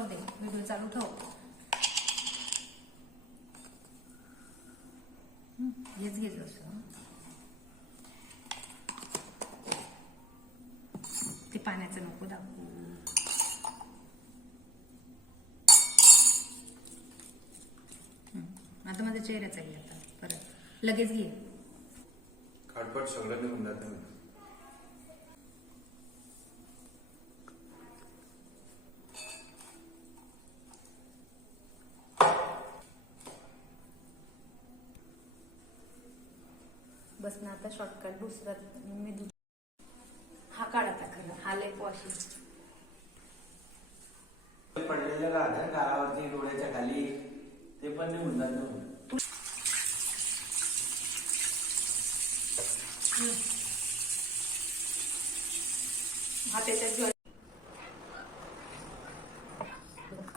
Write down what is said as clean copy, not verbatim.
राहू दे, व्हिडिओ चालू ठेव. हेच घे असं. ते पाण्याचं नको दाखवू. आता माझ्या चेहऱ्याचा घे आता परत लगेच घे. काटपट सगळं निघून जातं. बस ना आता शॉर्टकट दुसरा मी हा काढ आता. खरं हा लय वॉशिंग पडलेलं राहतं गालावरती डोळ्याच्या खाली, ते पण निघून जातं. हा त्याच्यात